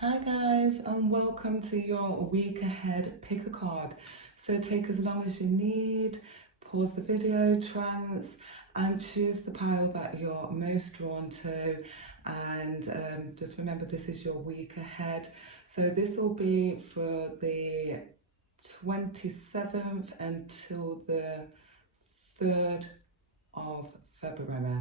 Hi guys, and welcome to your week ahead pick a card. So take as long as you need, pause the video, trance, and choose the pile that you're most drawn to. And just remember, this is your week ahead. So this will be for the 27th until the 3rd of February.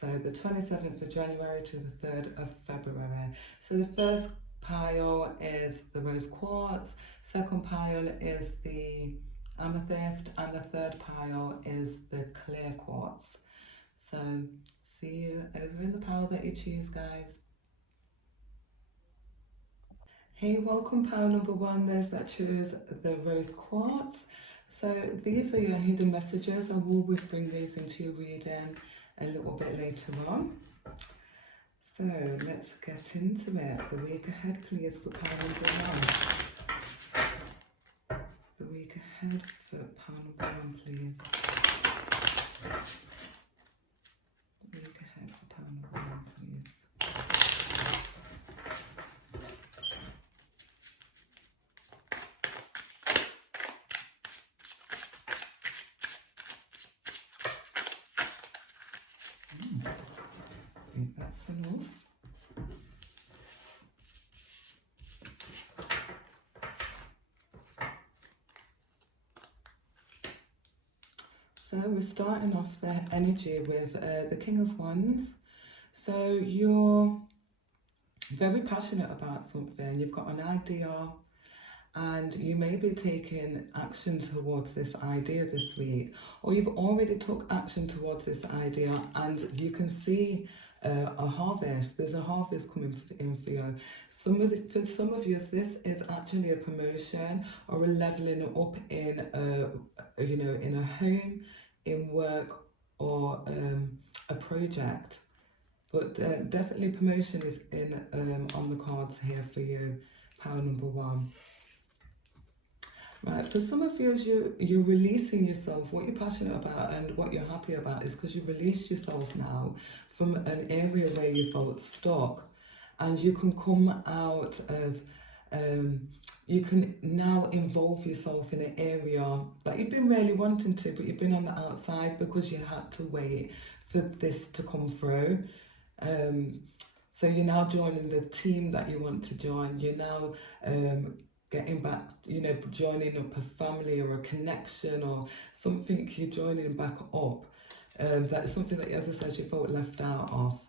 So the 27th of January to the 3rd of February. So the first pile is the rose quartz, second pile is the amethyst, and the third pile is the clear quartz. So see you over in the pile that you choose, guys. Hey, welcome pile number one, those that choose the rose quartz. So these are your hidden messages. I will bring these into your reading a little bit later on. So let's get into it. The week ahead, please, for pile number one. The week ahead for pile number one, please. The week ahead for pile number one, please. I think that's enough. So we're starting off the energy with the King of Wands. So you're very passionate about something, you've got an idea, and you may be taking action towards this idea this week, or you've already took action towards this idea and you can see a harvest. There's a harvest coming in for you. For some of you, this is actually a promotion or a leveling up in in a home, in work, or a project. But definitely promotion is in on the cards here for you, pile number one. Right, for some of you, you're releasing yourself. What you're passionate about and what you're happy about is because you've released yourself now from an area where you felt stuck, and you can come out of, you can now involve yourself in an area that you've been really wanting to, but you've been on the outside because you had to wait for this to come through. So you're now joining the team that you want to join. You're now getting back, joining up a family or a connection or something. You're joining back up. That is something that, as I said, you felt left out of,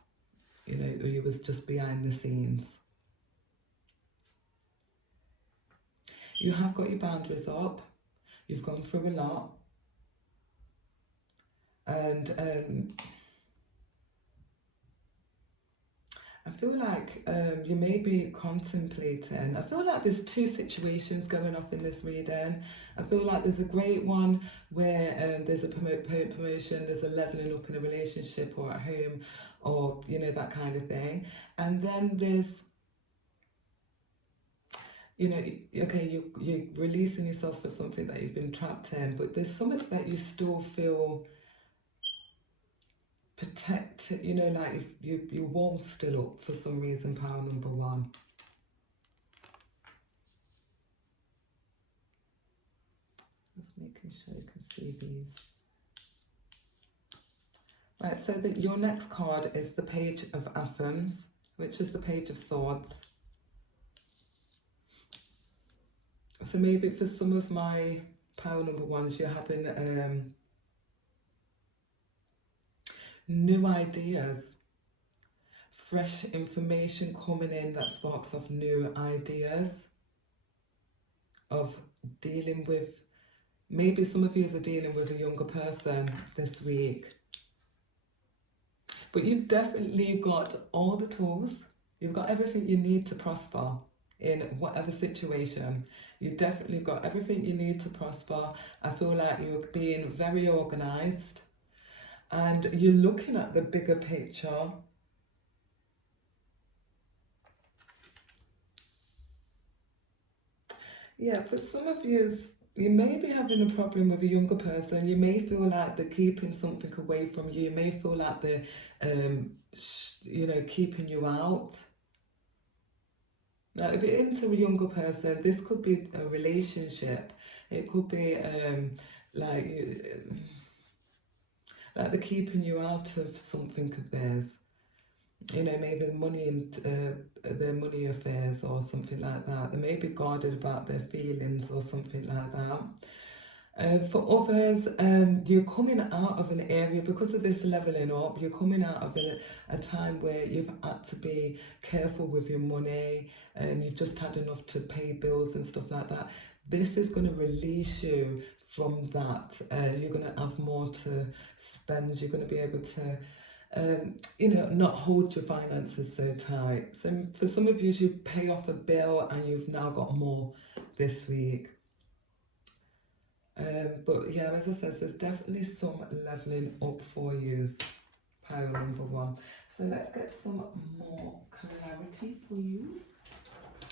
or you was just behind the scenes. You have got your boundaries up. You've gone through a lot. And I feel like you may be contemplating. I feel like there's two situations going off in this reading. I feel like there's a great one where there's a promotion, there's a leveling up in a relationship or at home, or that kind of thing. And then there's, okay, you're releasing yourself for something that you've been trapped in, but there's something that you still feel protected, like if your wall's still up for some reason, pile number one. Just making sure you can see these. Right, so your next card is the Page of Athens, which is the Page of Swords. So maybe for some of my pile number ones, you're having new ideas, fresh information coming in that sparks off new ideas of dealing with, maybe some of you are dealing with a younger person this week. But you've definitely got all the tools. You've got everything you need to prosper in whatever situation. You've definitely got everything you need to prosper. I feel like you're being very organised and you're looking at the bigger picture. Yeah, for some of you, you may be having a problem with a younger person. You may feel like they're keeping something away from you. You may feel like they're, keeping you out. Now, if you're into a younger person, this could be a relationship. It could be like like they're keeping you out of something of theirs. You know, maybe money and their money affairs or something like that. They may be guarded about their feelings or something like that. For others, you're coming out of an area, because of this leveling up, you're coming out of a time where you've had to be careful with your money, and you've just had enough to pay bills and stuff like that. This is going to release you from that. You're going to have more to spend. You're going to be able to, you know, not hold your finances so tight. So for some of you pay off a bill and you've now got more this week. But yeah, as I said, there's definitely some leveling up for you, pile number one. So let's get some more clarity for you.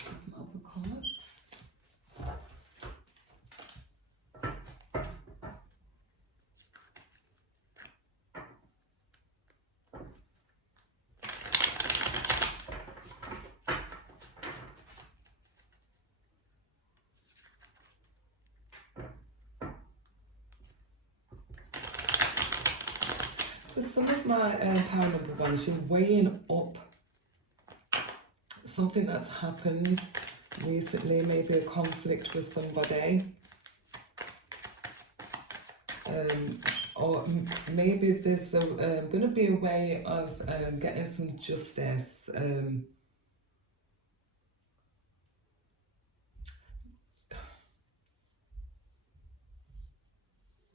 Some other cards. For some of my pile number ones, you're weighing up something that's happened recently, maybe a conflict with somebody. Or maybe there's going to be a way of getting some justice.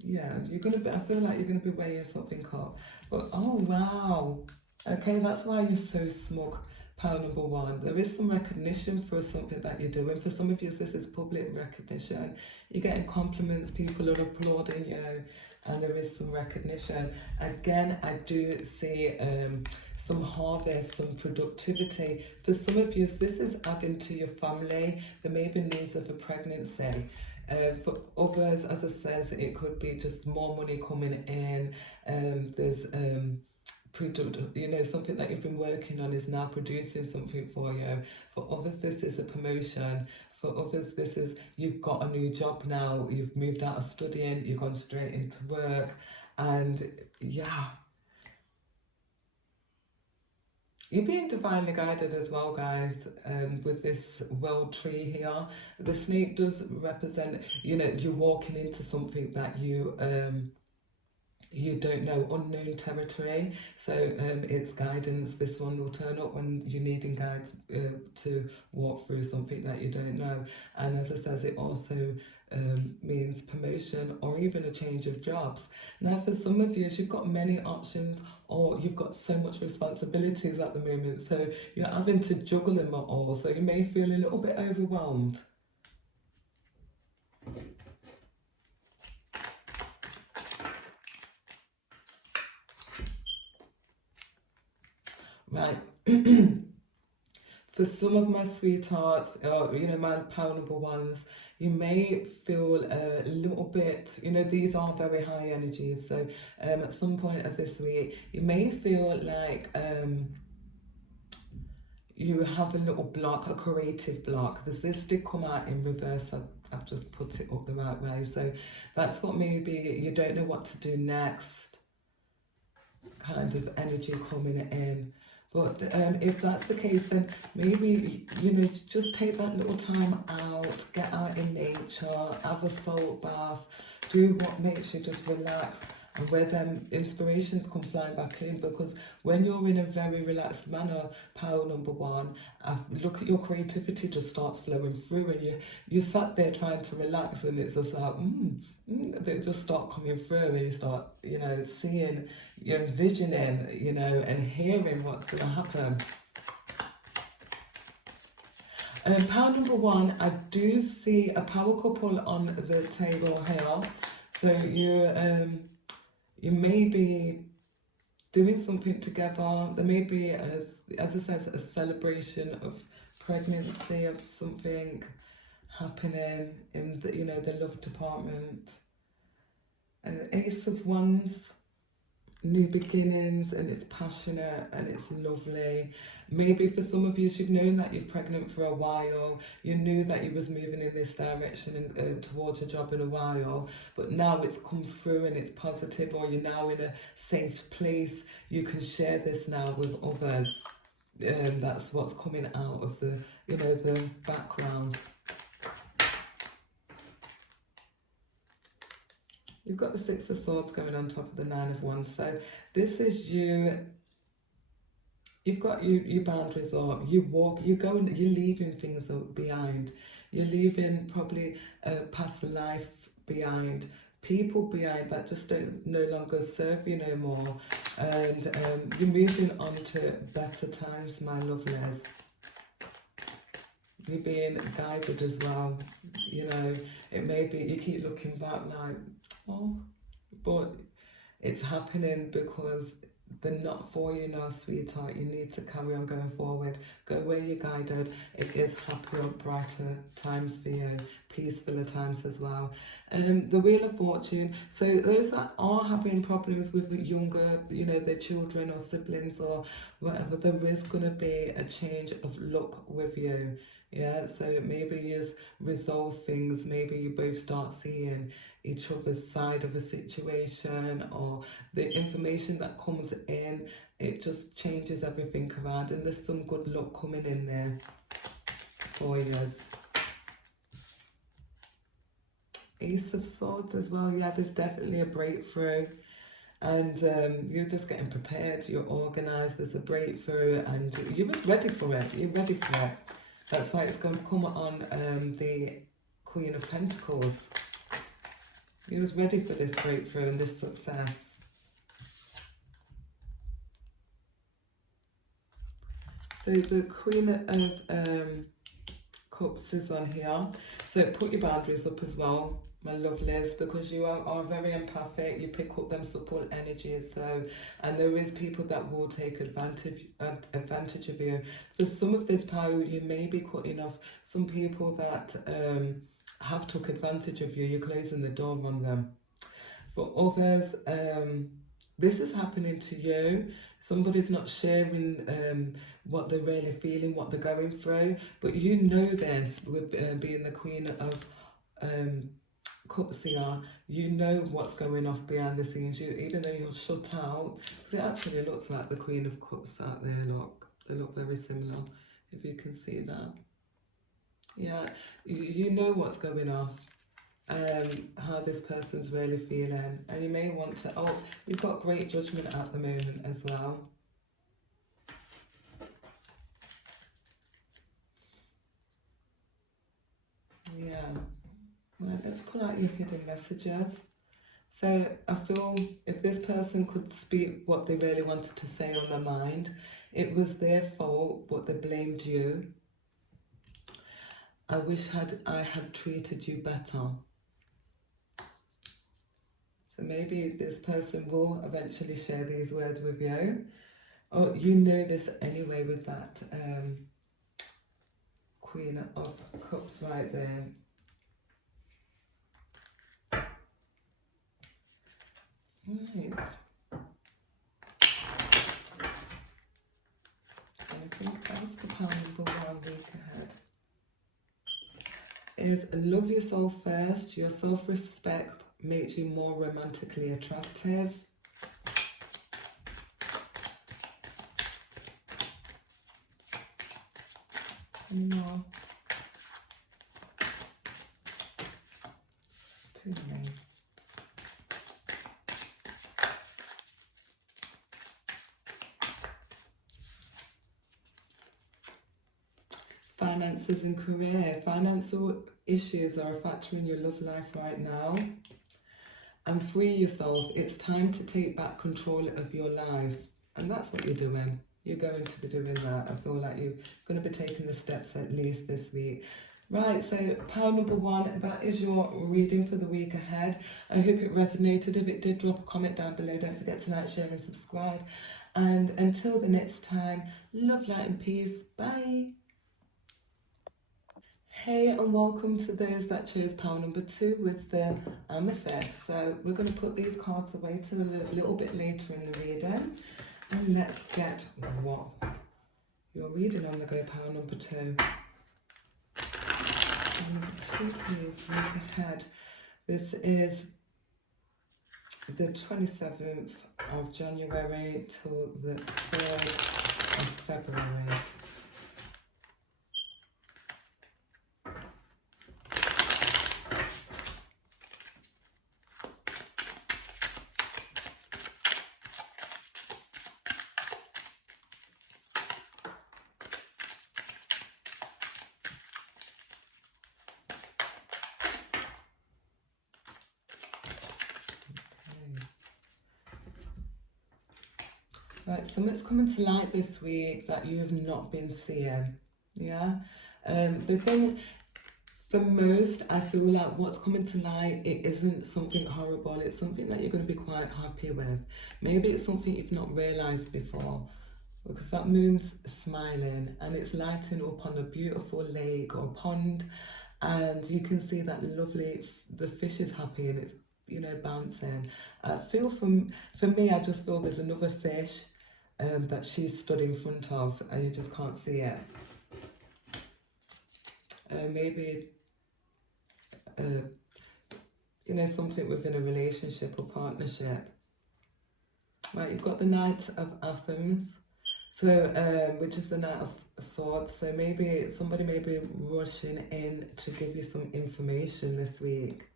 Yeah, you're going to be, I feel like you're going to be weighing something up. But, oh, wow. Okay, that's why you're so smug, pile number one. There is some recognition for something that you're doing. For some of you, this is public recognition. You're getting compliments, people are applauding you, and there is some recognition. Again, I do see some harvest, some productivity. For some of you, this is adding to your family. There may be news of a pregnancy. For others, as I says, it could be just more money coming in. There's you know, something that you've been working on is now producing something for you. For others, this is a promotion. For others, this is you've got a new job now. You've moved out of studying. You've gone straight into work, and yeah. You're being divinely guided as well, guys, with this world tree here. The snake does represent, you know, you're walking into something that you don't know, unknown territory. So it's guidance. This one will turn up when you're needing guides to walk through something that you don't know. And as I said, it also means promotion or even a change of jobs. Now, for some of you, you've got many options, or you've got so much responsibilities at the moment, so you're having to juggle them all, so you may feel a little bit overwhelmed. Right. For some of my sweethearts, you know, my pile number ones, you may feel a little bit, you know, these are very high energies. So at some point of this week, you may feel like you have a little block, a creative block. This did come out in reverse. I've just put it up the right way. So that's what maybe you don't know what to do next, kind of energy coming in. But if that's the case, then maybe, you know, just take that little time out, get out in nature, have a salt bath, do what makes you just relax, and where them inspirations come flying back in. Because when you're in a very relaxed manner, pile number one, look at your creativity just starts flowing through, and you sat there trying to relax, and it's just like, they just start coming through, and you start, you know, seeing, you're envisioning, you know, and hearing what's going to happen. Pile number one, I do see a power couple on the table here. So you may be doing something together. There may be, as I said, a celebration of pregnancy, of something happening in the, you know, the love department. Ace of Wands. new beginnings, and it's passionate and it's lovely. Maybe for some of you, you've known that you're pregnant for a while. You knew that you was moving in this direction and towards a job in a while, but now it's come through and it's positive, or you're now in a safe place. You can share this now with others. That's what's coming out of the, the background. You've got the Six of Swords going on top of the Nine of Wands. So this is you. You've got your boundaries up. You're leaving things behind. You're leaving probably past life behind. People behind that just don't no longer serve you no more. And you're moving on to better times, my lovelies. You're being guided as well. It may be you keep looking back like, oh, but it's happening because they're not for you now, sweetheart. You need to carry on going forward. Go where you're guided. It is happier, brighter times for you. Peacefuler times as well. The Wheel of Fortune. So those that are having problems with younger, their children or siblings or whatever, there is going to be a change of luck with you. Yeah, so maybe you just resolve things. Maybe you both start seeing each other's side of a situation, or the information that comes in, it just changes everything around, and there's some good luck coming in there for you. Ace of Swords as well. Yeah, there's definitely a breakthrough, and you're just getting prepared, you're organised, there's a breakthrough, and you're just ready for it. You're ready for it. That's why it's going to come on the Queen of Pentacles. You was ready for this breakthrough and this success. So the Queen of Cups is on here. So put your boundaries up as well, my lovelies, because you are very empathic. You pick up them support energies. So, and there is people that will take advantage of you. For some of this power, you may be cutting off some people that have took advantage of you. You're closing the door on them. For others, this is happening to you. Somebody's not sharing what they're really feeling, what they're going through, but you know this with being the Queen of Cups here. You know what's going off behind the scenes. Even though you're shut out, because it actually looks like the Queen of Cups out there. Look, they look very similar. If you can see that, yeah, you know what's going off. How this person's really feeling, and you may want to, you've got great judgment at the moment as well. Yeah, right, let's pull out your hidden messages. So I feel if this person could speak what they really wanted to say on their mind, it was their fault, but they blamed you. I wish I had treated you better. So maybe this person will eventually share these words with you. Oh, you know this anyway with that Queen of Cups right there. Right. Anything else for powerful 1 week ahead? Is love yourself first. Your self-respect makes you more romantically attractive. Any more? Too many. Finances and career. Financial issues are a factor in your love life right now. And free yourself. It's time to take back control of your life. And that's what you're doing. You're going to be doing that. I feel like you're going to be taking the steps at least this week. Right, so power number 1, that is your reading for the week ahead. I hope it resonated. If it did, drop a comment down below. Don't forget to like, share and subscribe. And until the next time, love, light and peace. Bye. Hey, and welcome to those that chose pile number 2 with the amethyst. So we're going to put these cards away to a little bit later in the reading, and let's get what you're reading on the go, pile number 2. Pile number 2, please move ahead. This is the 27th of January till the 3rd of February. Right, something's coming to light this week that you have not been seeing. Yeah. The thing, for most, I feel like what's coming to light, it isn't something horrible. It's something that you're going to be quite happy with. Maybe it's something you've not realised before, because that moon's smiling and it's lighting up on a beautiful lake or pond, and you can see that lovely, the fish is happy and it's, you know, bouncing. I feel for me, I just feel there's another fish that she's stood in front of and you just can't see it. Maybe you know, something within a relationship or partnership. Right, you've got the Knight of Athens, so which is the Knight of Swords. So maybe somebody may be rushing in to give you some information this week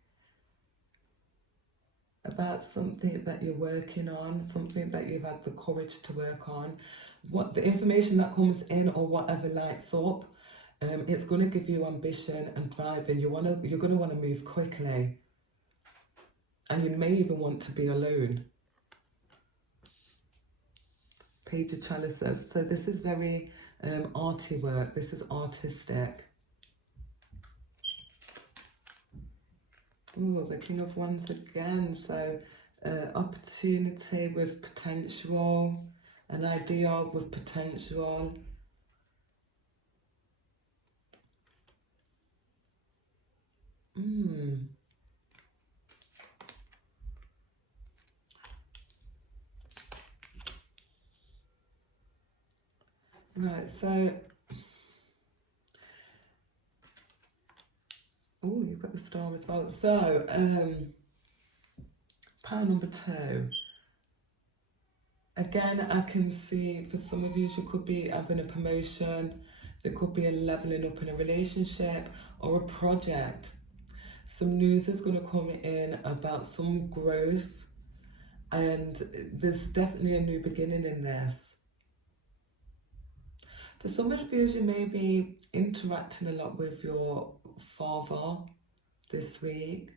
about something that you're working on, something that you've had the courage to work on. What the information that comes in or whatever lights up, it's going to give you ambition and drive, and you're going to want to move quickly, and you may even want to be alone. Page of Chalices. So this is very arty work. This is artistic. Oh, the King of Wands again. So opportunity with potential, an idea with potential. Right, so oh, you've got the star as well. So pile number 2. Again, I can see for some of you could be having a promotion, there could be a leveling up in a relationship or a project. Some news is going to come in about some growth, and there's definitely a new beginning in this. For some of you, you may be interacting a lot with your father this week.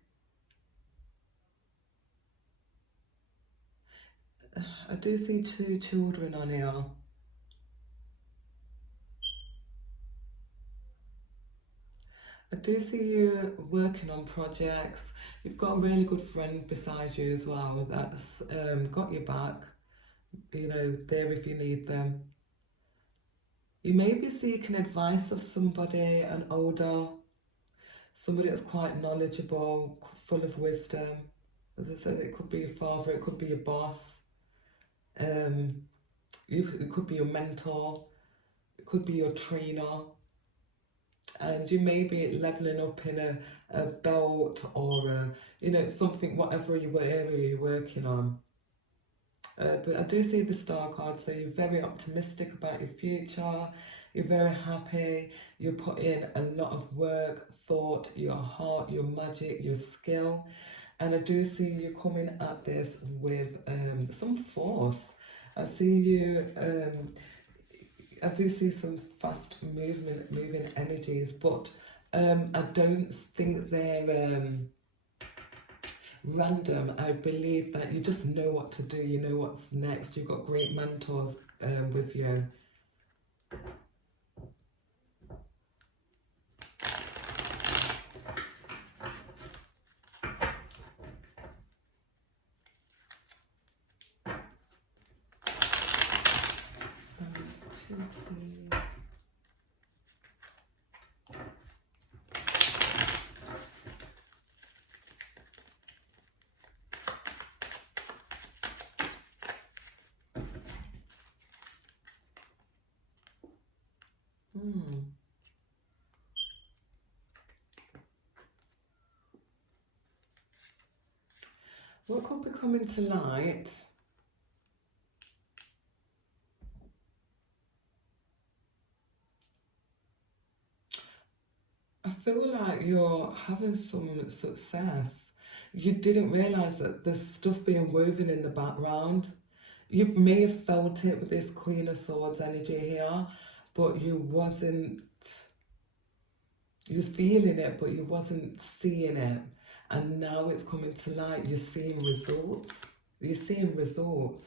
I do see 2 children on here. I do see you working on projects. You've got a really good friend beside you as well that's got your back, you know, there if you need them. You may be seeking advice of somebody, an older, somebody that's quite knowledgeable, full of wisdom. As I said, it could be your father, it could be your boss, it could be your mentor, it could be your trainer. And you may be leveling up in a belt or you know, something, whatever area you're working on. But I do see the star card, so you're very optimistic about your future, you're very happy, you're putting a lot of work, thought, your heart, your magic, your skill. And I do see you coming at this with some force. I do see some fast moving energies, but I don't think they're random. I believe that you just know what to do, you know what's next. You've got great mentors with you. What could be coming to light? I feel like you're having some success. You didn't realise that there's stuff being woven in the background. You may have felt it with this Queen of Swords energy here, but you was feeling it, but you wasn't seeing it. And now it's coming to light. You're seeing results. You're seeing results.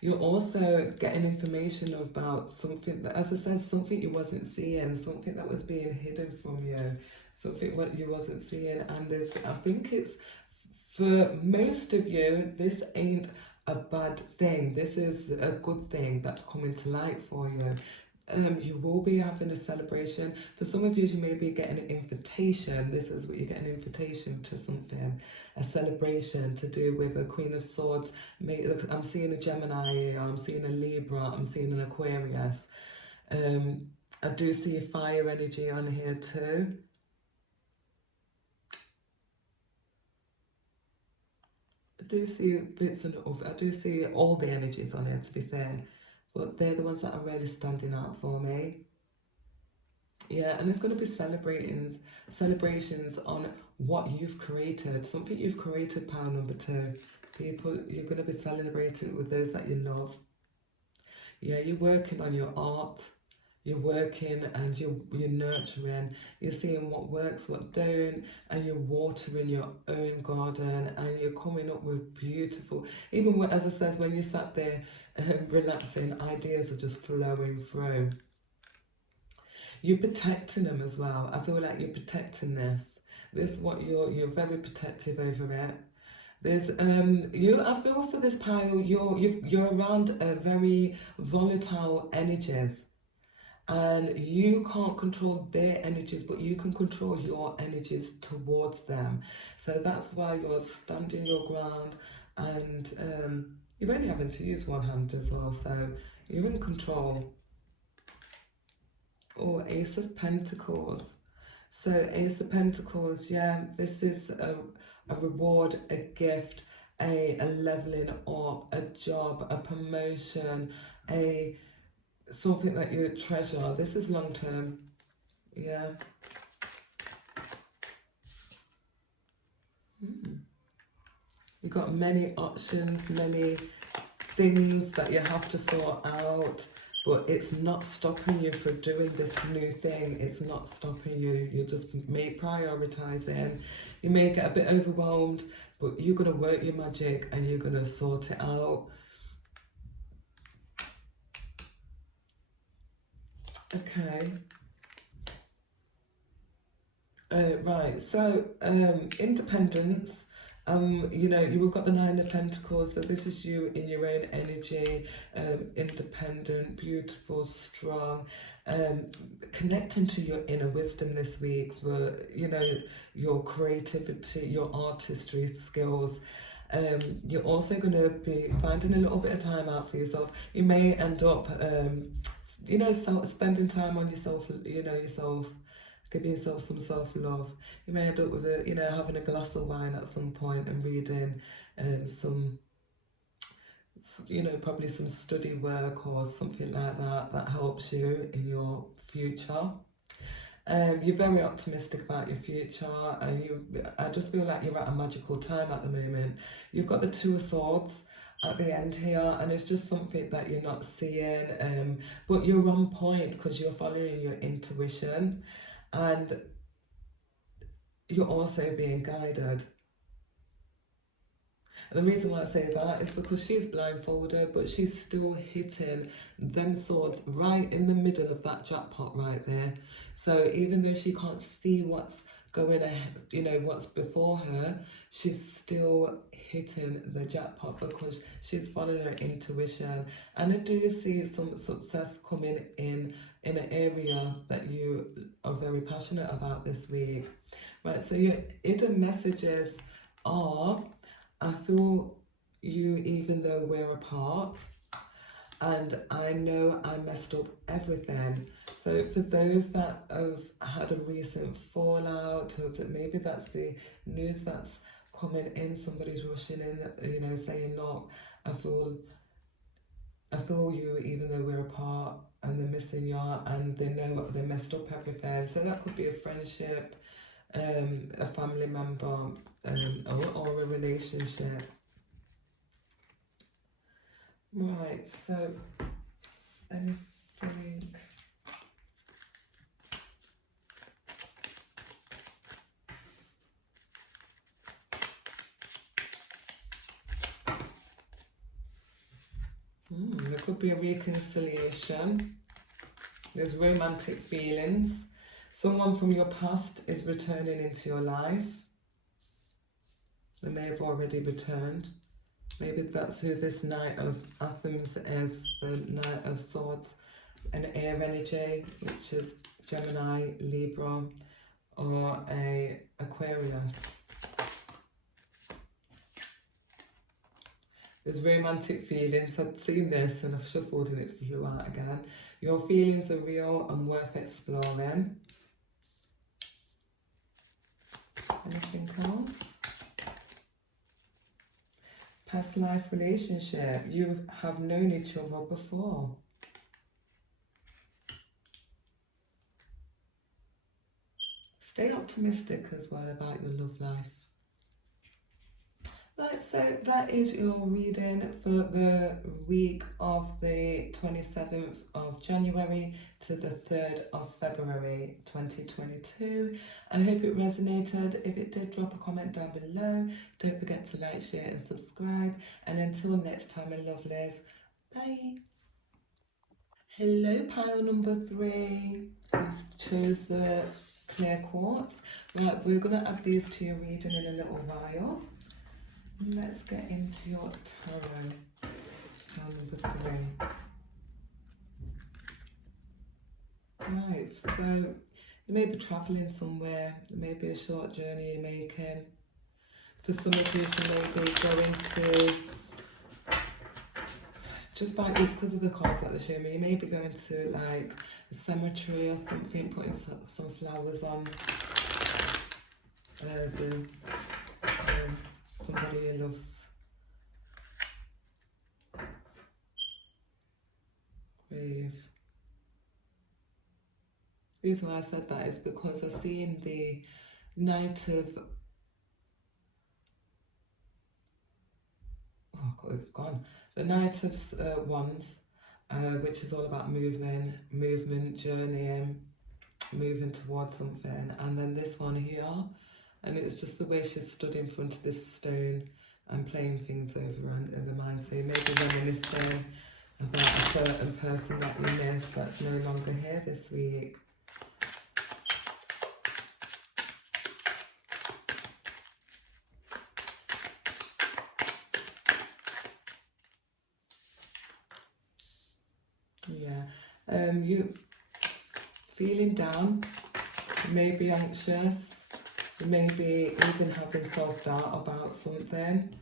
You're also getting information about something that, as I said, something you wasn't seeing, something that was being hidden from you, something what you wasn't seeing. And there's, I think it's, for most of you, this ain't a bad thing. This is a good thing that's coming to light for you. You will be having a celebration. For some of you, you may be getting an invitation. This is what you're getting, an invitation to something, a celebration to do with a Queen of Swords. I'm seeing a Gemini, I'm seeing a Libra, I'm seeing an Aquarius. I do see fire energy on here too. I do see bits of, I do see all the energies on here, to be fair, but they're the ones that are really standing out for me. Yeah, and there's going to be celebrations on what you've created, something you've created, pile number 2. People, you're going to be celebrating with those that you love. Yeah, you're working on your art. You're working and you're nurturing. You're seeing what works, what don't, and you're watering your own garden, and you're coming up with beautiful, even when, as I said, when you sat there relaxing, ideas are just flowing through. You're protecting them as well. I feel like you're protecting this. What you're very protective over it. There's I feel for this pile, you're around a very volatile energies. And you can't control their energies, but you can control your energies towards them. So that's why you're standing your ground, and you're only having to use one hand as well, so you're in control. Or Ace of Pentacles. So Ace of Pentacles, yeah, this is a reward, a gift, a leveling up, a job, a promotion, something that you treasure. This is long term. Yeah. You've got many options, many things that you have to sort out, but it's not stopping you from doing this new thing. It's not stopping you. You just may prioritizing. You may get a bit overwhelmed, but you're going to work your magic and you're going to sort it out. Okay. Right, so independence, you know, you've got the Nine of Pentacles, so this is you in your own energy, independent, beautiful, strong, connecting to your inner wisdom this week for, you know, your creativity, your artistry skills. You're also going to be finding a little bit of time out for yourself. You may end up, you know, spending time on yourself, you know, give yourself some self-love. You may end up with you know, having a glass of wine at some point and reading some, you know, probably some study work or something like that helps you in your future. You're very optimistic about your future, and I just feel like you're at a magical time at the moment. You've got the Two of Swords at the end here, and it's just something that you're not seeing, but you're on point because you're following your intuition. And you're also being guided. And the reason why I say that is because she's blindfolded, but she's still hitting them swords right in the middle of that jackpot right there. So even though she can't see what's going ahead, you know, what's before her, she's still hitting the jackpot because she's following her intuition. And I do see some success coming in an area that you are very passionate about this week. Right, so your hidden messages are, I feel you even though we're apart. and I know I messed up everything. So for those that have had a recent fallout, or that maybe that's the news that's coming in, somebody's rushing in, you know, saying, look, I feel you even though we're apart, and they're missing you, and they know they messed up everything. So that could be a friendship, a family member, or a relationship. Right, so anything. There could be a reconciliation. There's romantic feelings. Someone from your past is returning into your life. They may have already returned. Maybe that's who this Knight of Athens is, the Knight of Swords, an air energy, which is Gemini, Libra, or a Aquarius. There's romantic feelings. I'd seen this and I've shuffled and it's flew out again. Your feelings are real and worth exploring. Anything else? Past life relationship. You have known each other before. Stay optimistic as well about your love life. Right, so that is your reading for the week of the 27th of January to the 3rd of February 2022. I hope it resonated. If it did, drop a comment down below. Don't forget to like, share and subscribe. And until next time, my lovelies, bye. Hello, pile number 3, who chose the clear quartz. Right, we're going to add these to your reading in a little while. Let's get into your tarot. Pile number 3. Right, so you may be travelling somewhere. There may be a short journey you're making. For some of you, you may be going to, just by it's because of the cards that they show me, you may be going to like a cemetery or something, putting some flowers on somebody you love's grave. The reason why I said that is because I see in the Knight of, oh God, it's gone. The Knight of Wands, which is all about movement, journeying, moving towards something. And then this one here, and it's just the way she stood in front of this stone and playing things over in the mind. So you may be reminiscing about a certain person that you missed that's no longer here this week. Yeah, you feeling down, you may be anxious, you may be even having self-doubt about something.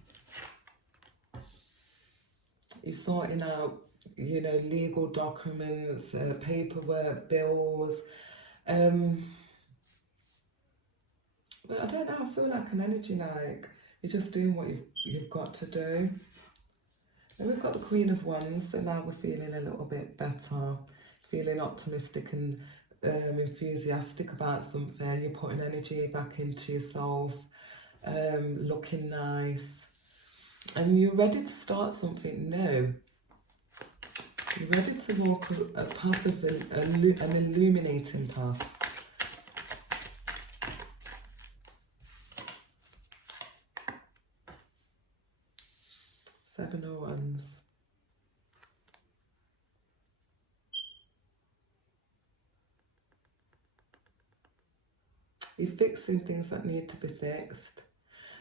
You're sorting out, you know, legal documents, paperwork, bills. But I don't know, I feel like an energy like you're just doing what you've got to do. And we've got the Queen of Wands, so now we're feeling a little bit better, feeling optimistic and enthusiastic about something. You're putting energy back into yourself, looking nice, and you're ready to start something new. You're ready to walk a path of an illuminating path. Seven of Wands. You're fixing things that need to be fixed,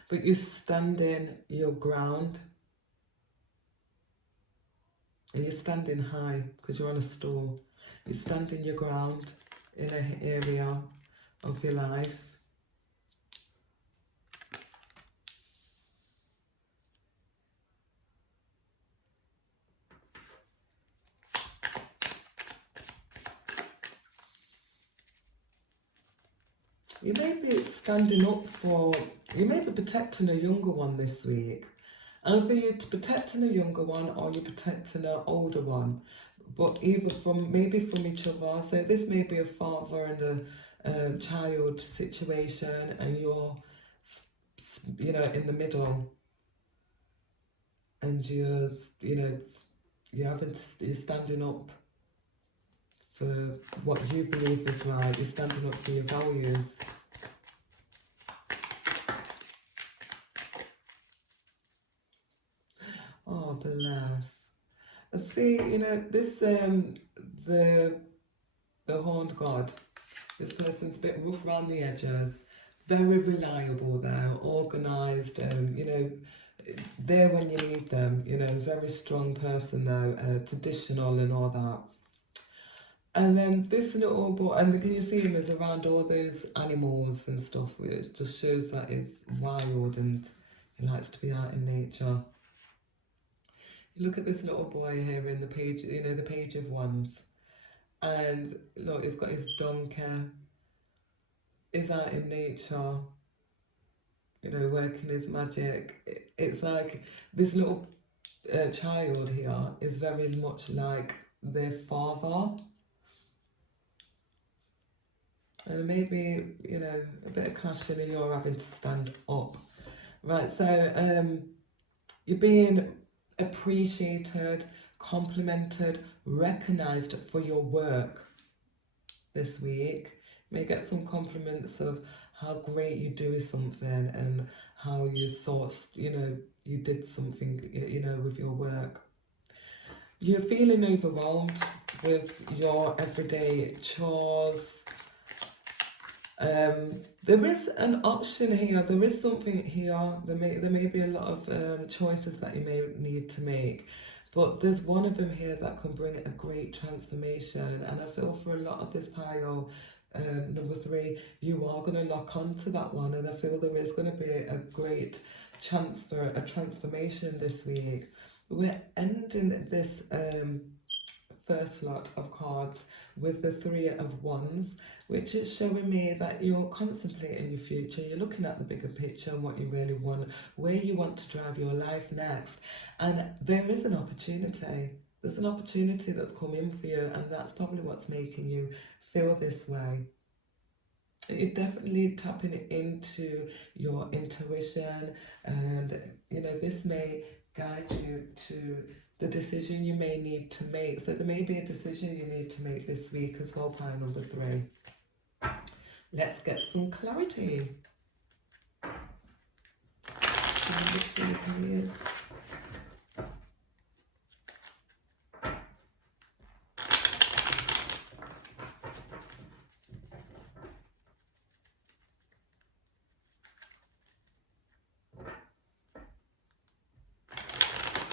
but you're standing your ground. And you're standing high because you're on a stool. You're standing your ground in an area of your life. You may be standing up for, you may be protecting a younger one this week. And for you to protecting a younger one or you're protecting an older one. But either from, maybe from each other. So this may be a father and a child situation and you're, you know, in the middle. And you're, you know, you're standing up for what you believe is right. You're standing up for your values. Oh, bless. I see, you know, this, the horned god, this person's a bit rough around the edges, very reliable though, organised, you know, there when you need them, you know, very strong person though, traditional and all that. And then this little boy, and can you see him is around all those animals and stuff, which just shows that he's wild and he likes to be out in nature. You look at this little boy here in the page, you know, the page of wands. And look, he's got his donkey. He's out in nature, you know, working his magic. It's like this little child here is very much like their father. And maybe, you know, a bit of clashing and you're having to stand up. Right, so you're being appreciated, complimented, recognised for your work this week. You may get some compliments of how great you do something and how you thought, you know, you did something, you know, with your work. You're feeling overwhelmed with your everyday chores. There is an option here, there is something here, there may be a lot of choices that you may need to make, but there's one of them here that can bring a great transformation, and I feel for a lot of this pile, number 3, you are going to lock on to that one, and I feel there is going to be a great chance for a transformation this week. We're ending this first lot of cards with the 3 of Wands, which is showing me that you're contemplating your future, you're looking at the bigger picture and what you really want, where you want to drive your life next, and there is an opportunity. There's an opportunity that's come in for you, and that's probably what's making you feel this way. You're definitely tapping into your intuition, and you know, this may guide you to the decision you may need to make. So there may be a decision you need to make this week as well, pile number 3. Let's get some clarity. Number 3, please.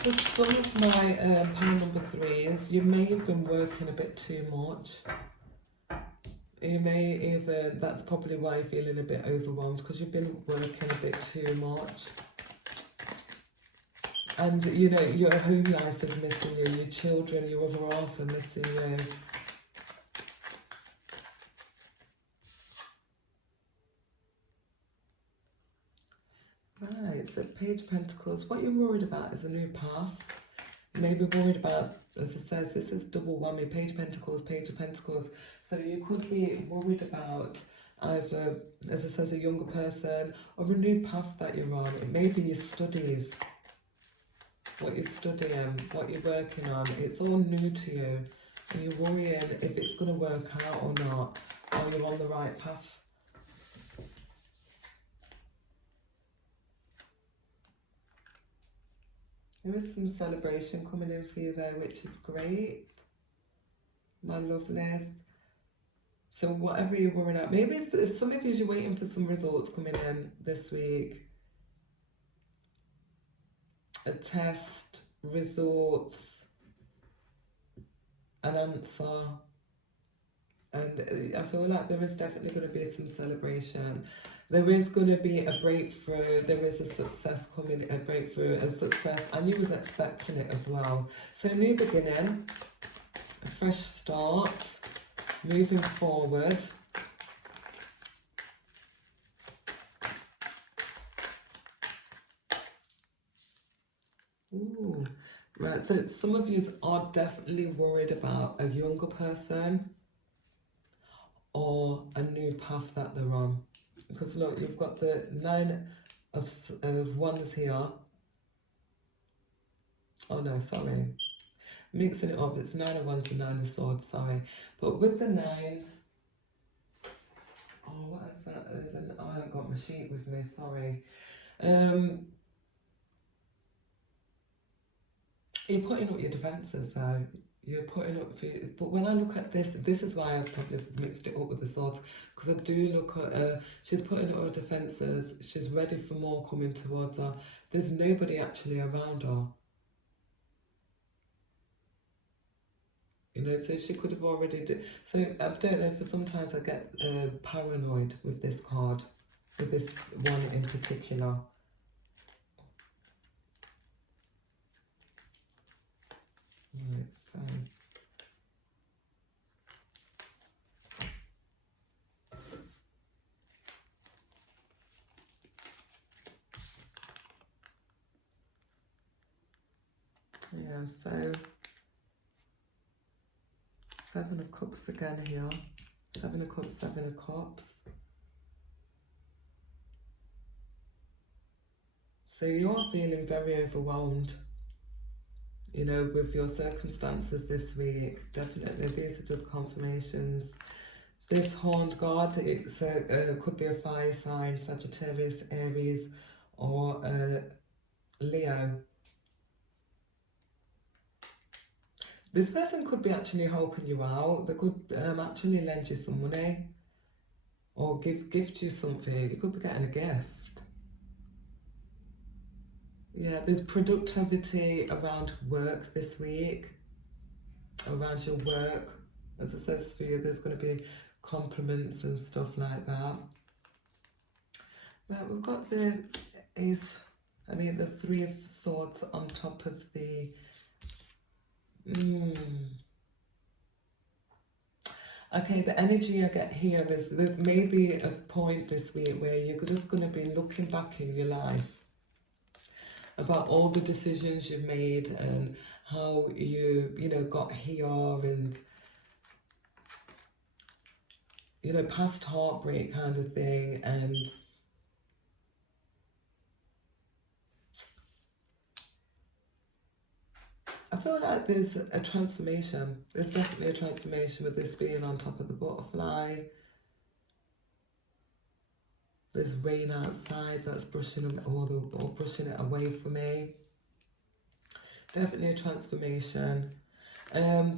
For some of my pile number 3s, you may have been working a bit too much. You may even, that's probably why you're feeling a bit overwhelmed, because you've been working a bit too much. And you know, your home life is missing you, your children, your other half are missing you. Right, so Page of Pentacles, what you're worried about is a new path. You may be worried about, as it says, this is double whammy, Page of Pentacles, Page of Pentacles. So you could be worried about either, as it says, a younger person or a new path that you're on. It may be your studies, what you're studying, what you're working on. It's all new to you and you're worrying if it's going to work out or not, or you're on the right path. There is some celebration coming in for you there, which is great, my lovelies. So whatever you're worrying about, maybe if some of you are waiting for some results coming in this week, a test, results, an answer, and I feel like there is definitely going to be some celebration. There is going to be a breakthrough, there is a success coming, a breakthrough, a success, and you was expecting it as well. So a new beginning, a fresh start, moving forward. so some of you are definitely worried about a younger person or a new path that they're on. Because look, you've got the Nine of Wands here. Oh no, sorry. Mixing it up, it's 9 of Wands and 9 of Swords, sorry. But with the nines, oh, what is that? Oh, I haven't got my sheet with me, sorry. You're putting up your defences though. You're putting up, but when I look at this is why I probably mixed it up with the swords, because I do look at she's putting up her defences, she's ready for more coming towards her. There's nobody actually around her. You know, so she could have already so I don't know, for sometimes I get paranoid with this card, with this one in particular. Right, so yeah, so 7 of Cups again here. 7 of Cups, 7 of Cups. So you're feeling very overwhelmed, you know, with your circumstances this week. Definitely, these are just confirmations. This horned god, it could be a fire sign, Sagittarius, Aries, or Leo. This person could be actually helping you out. They could actually lend you some money or gift you something. You could be getting a gift. Yeah, there's productivity around work this week, around your work. As it says for you, there's going to be compliments and stuff like that. Right, we've got the the 3 of Swords on top of the Okay, the energy I get here is there's maybe a point this week where you're just going to be looking back in your life about all the decisions you've made and how you know, got here, and, you know, past heartbreak kind of thing. And I feel like there's a transformation. There's definitely a transformation with this being on top of the butterfly. There's rain outside that's brushing them or brushing it away from me. Definitely a transformation. I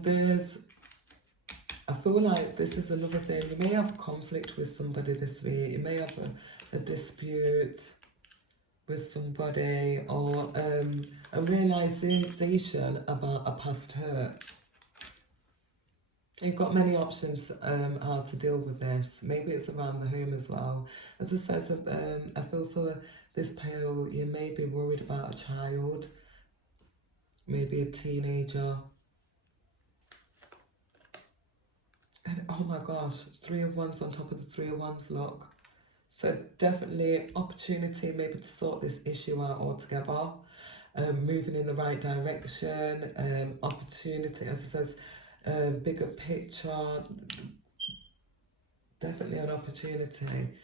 feel like this is another thing. You may have conflict with somebody this week. You may have a dispute with somebody, or a realization about a past hurt. You've got many options how to deal with this. Maybe it's around the home as well. As I said, I feel for this pale, you may be worried about a child, maybe a teenager. And oh my gosh, 3 of Wands on top of the 3 of Wands, look. So definitely opportunity maybe to sort this issue out altogether. Moving in the right direction, opportunity, as it says, bigger picture, definitely an opportunity.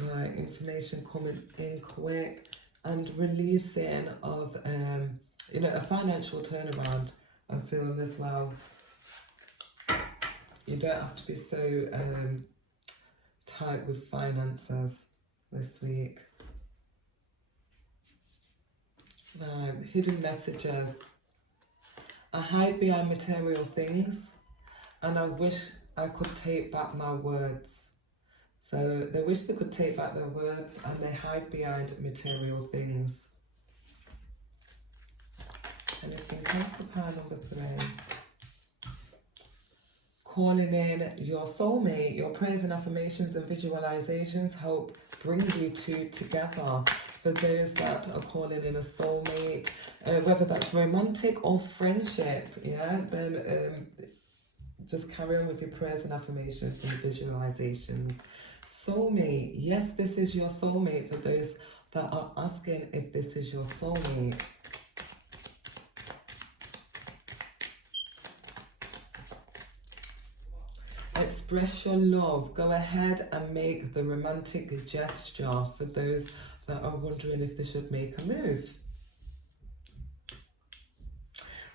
Right, information coming in quick, and releasing of, you know, a financial turnaround, I'm feeling as well. You don't have to be so tight with finances this week. Right, hidden messages. I hide behind material things, and I wish I could take back my words. So they wish they could take back their words, and they hide behind material things. Anything else for pile number 3? Calling in your soulmate. Your prayers and affirmations and visualizations help bring you two together. For those that are calling in a soulmate, whether that's romantic or friendship, yeah, then just carry on with your prayers and affirmations and visualizations. Soulmate, yes, this is your soulmate. For those that are asking if this is your soulmate. Express your love. Go ahead and make the romantic gesture for those that are wondering if they should make a move.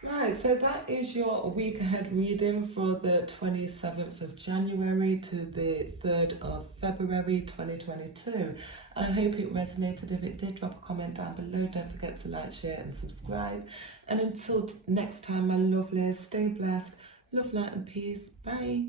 Right, so that is your week ahead reading for the 27th of January to the 3rd of February 2022. I hope it resonated. If it did, drop a comment down below. Don't forget to like, share and subscribe. And until next time, my lovelies, stay blessed. Love, light and peace. Bye.